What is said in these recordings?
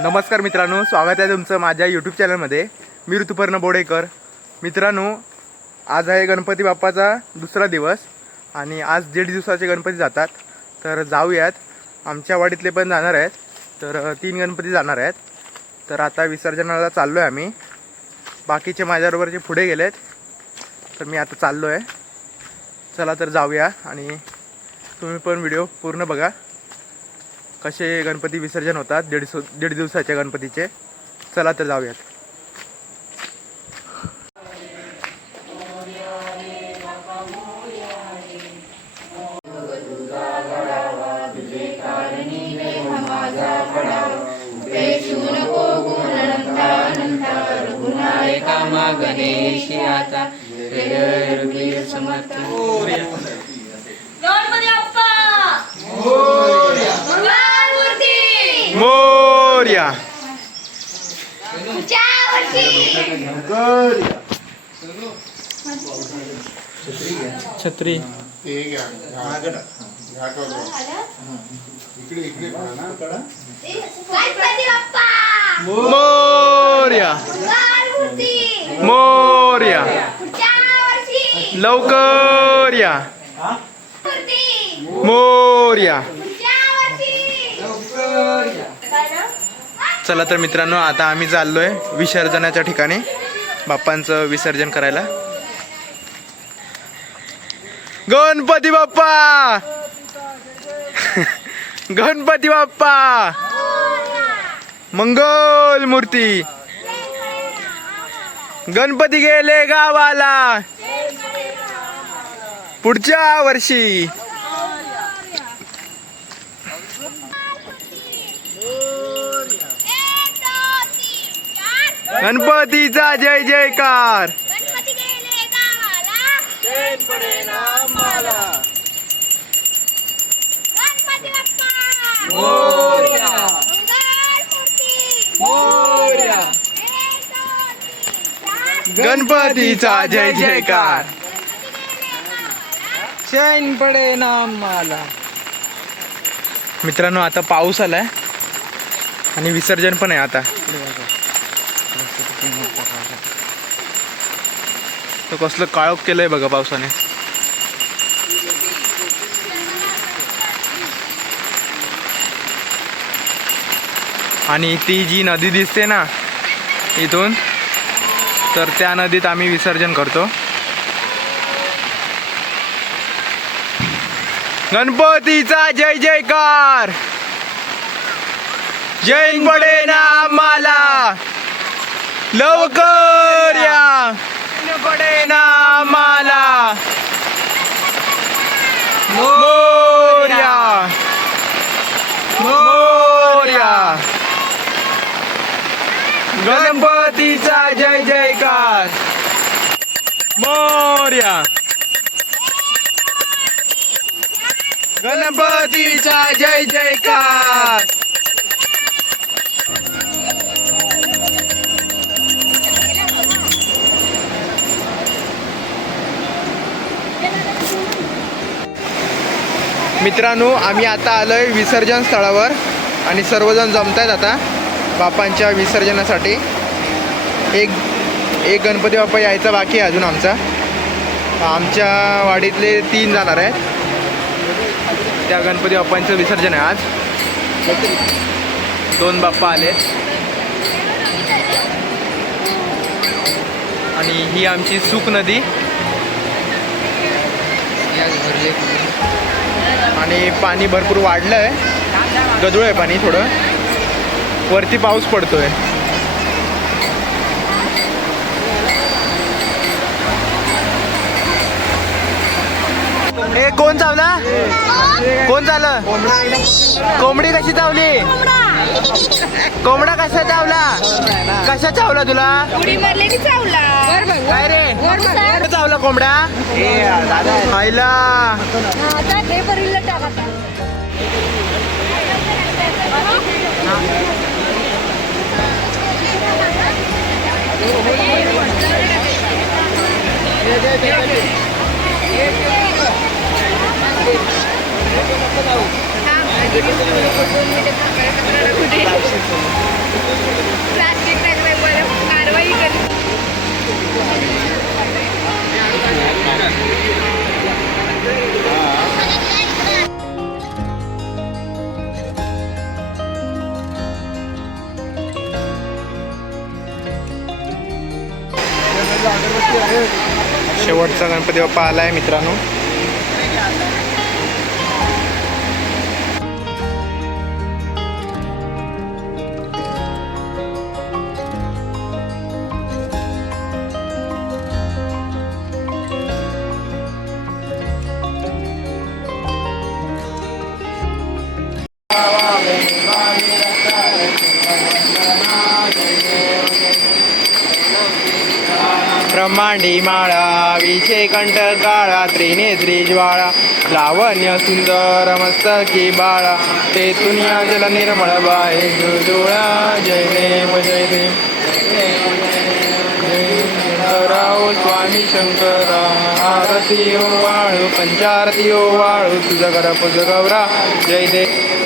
नमस्कार मित्रांनो स्वागत आहे तुमचं माझ्या यूट्यूब चॅनलमध्ये मी ऋतुपर्ण बोडेकर. मित्रांनो आज आहे गणपती बाप्पाचा दुसरा दिवस आणि आज दीड दिवसाचे गणपती जातात. तर जाऊयात. आमच्या वाडीतले पण जाणार आहेत. तर तीन गणपती जाणार आहेत. तर आता विसर्जनाला चाललो आहे आम्ही. बाकीचे माझ्याबरोबरचे पुढे गेलेत तर मी आता चाललो आहे चला तर जाऊया आणि तुम्ही पण व्हिडिओ पूर्ण बघा. कसे गणपती विसर्जन होतात? दीड दीड दिवसाच्या गणपतीचे. चला तर जाऊयात. गणेश आता समर्थ गणपती बाप्पा मंगळमूर्ती मोर्या उच्चावरती छत्री. मोर्या. मोर्या. लवकर या. मोर्या. चला तर मित्रांनो आता आम्ही चाललोय विसर्जनाच्या ठिकाणी बाप्पांचं विसर्जन करायला. गणपती बाप्पा! गणपती बाप्पा! मंगल मूर्ती! गणपती गेले गावाला. पुढच्या वर्षी एक दोन तीन चार गणपतीचा जय जयकार. गणपतीचा जय जयकार. चैन पडे नाम मला मित्रांनो आता पाऊस आलाय आणि विसर्जन पण आहे आता. तो कसलं काळोख केलंय बघा पावसाने. आणि ती जी नदी दिसते ना इथून तर त्या नदीत आम्ही विसर्जन करतो. गणपतीचा जय जयकार! जैन पडे ना माल लवकर या पडे ना आम्हाला मोर्या मोर्या गणपतीचा जय जयकार. मोर्या. गणपतीचा जय जयकार. मित्रांनो आम्ही आता आलो आहे विसर्जन स्थळावर आणि सर्वजण जमत आहेत आता बापांच्या विसर्जनासाठी. एक एक गणपती बाप्पा यायचा बाकी आहे अजून आमचा. आमच्या वाडीतले तीन जाणार आहेत. त्या गणपती बाप्पांचं विसर्जन आहे आज. दोन बाप्पा आले. आणि ही आमची सुख नदी. आणि पाणी भरपूर वाढलं आहे गदूळ आहे पाणी थोडं. वरती पाऊस पडतो आहे कोण चावला? कोण? झालं कोंबडी कशी चावली? कोंबडा. कसा चावला? कशा चावला तुला? उडी मारलेली चावला. काय रे? चावला कोंबडा? खायला आता ते बरीला शेवटचा गणपती बाप्पा आला आहे मित्रांनो. कंठ काळा त्रिनेत्री ज्वाळा लावण्य सुंदर मस्तकी बाळा. तेथून या जल निर्मळ बाहे. जुळा जय देव जय देव राव स्वामी शंकरा आरती ओ वाळू पंचारती ओ वाळू तुझं कर गौरा जय देव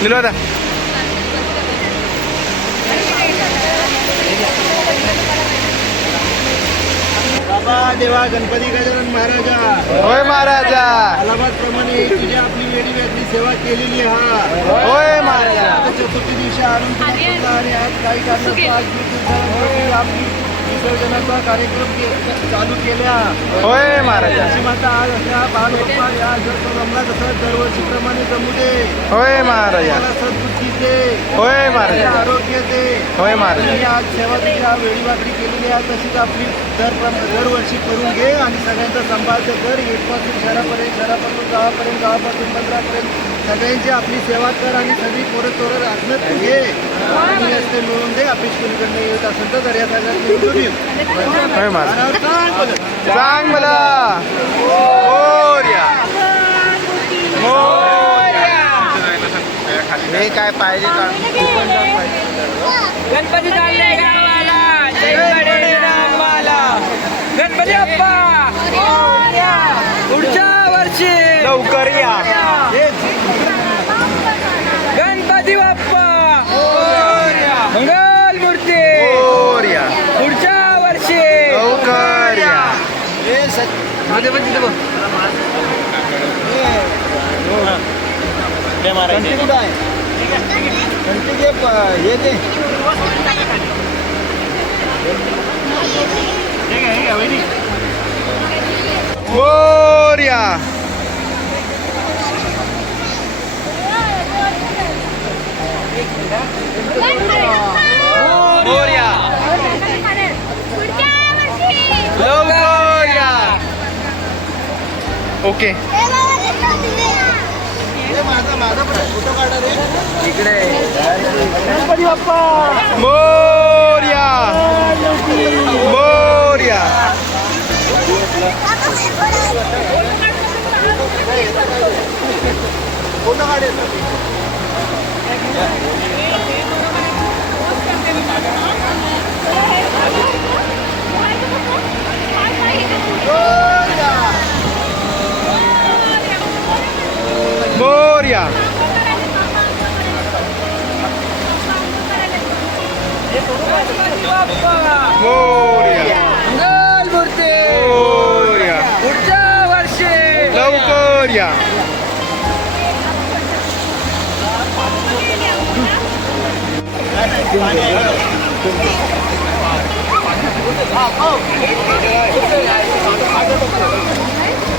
Nilada. बाबा देवा गणपती गजानन महाराजा. होय महाराजा. प्रमाणे तुझी आपली वेळी वेगळी सेवा केलेली हा. होय महाराजा. चतुर्थी दिवशी आणून आणि आज काही कारणास्तव आज दीड दिवसानंतर आपली विसर्जनाचा कार्यक्रम के- चालू केल्या. होय महाराजा अशी माता आज अशा बालगोपाळ या जसं तसं दरवर्षीप्रमाणे जमू दे. होय महाराजा सद्बुद्धी दे. होय महाराजा आरोग्य दे. होय महाराजा आज सेवा तुझी आज वेळीवाकडी केलेली आहे तशीच आपली दर दरवर्षी करून घे आणि सगळ्यांचा सांभाळते कर. येटपासून शहरापर्यंत शहरापासून गावापर्यंत गावापासून मंदिरापर्यंत सगळ्यांची आपली सेवा कर आणि सगळी पोरं चोरं राखणं घे. आणि रस्ते मिळवून दे. ऑफिस कुलीकडनं येत असेल तर या सगळ्यात महाराजा आणि सांग मला. हे काय पाहिजे का? गणपती चालले गावाला. जय गणेशाला गणपती बाप्पा पुढच्या वर्षी. लवकर या. गणपती बाप्पा. मध्ये पण तिथे बघ. घंटी कुठं आहे? घंटी घे प- हे दे. ओके. मोर्या मोर्या फोटो मोर्या मोर्या मंगलमूर्ती मोर्या पुढच्या वर्षी लवकर या संध्याकाळी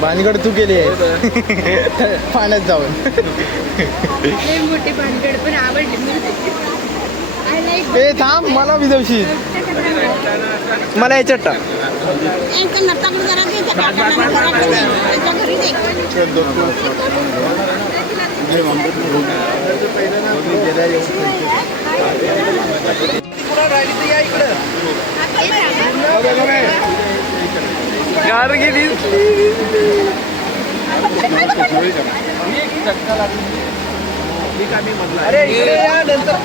भानगड तू केली आहे. पाण्यात जाऊन. मोठे पानगड पण आवडले. आय ए थांब मला विजवशील. मला याच्यात टाक गार गेली अरे इकडे या नंतर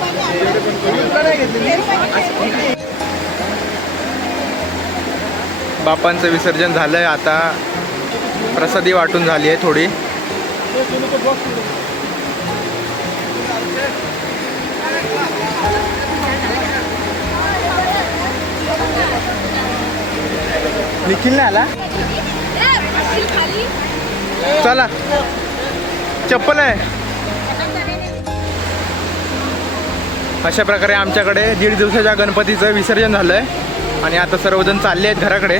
तुला नाही घेतली बापांचं विसर्जन झालंय आता. प्रसादी वाटून झाली आहे थोडी. निखिल नाही आला चला. चप्पल आहे. अशा प्रकारे आमच्याकडे दीड दिवसाच्या गणपतीचं विसर्जन झालंय. आणि आता सर्वजण चालले आहेत घराकडे.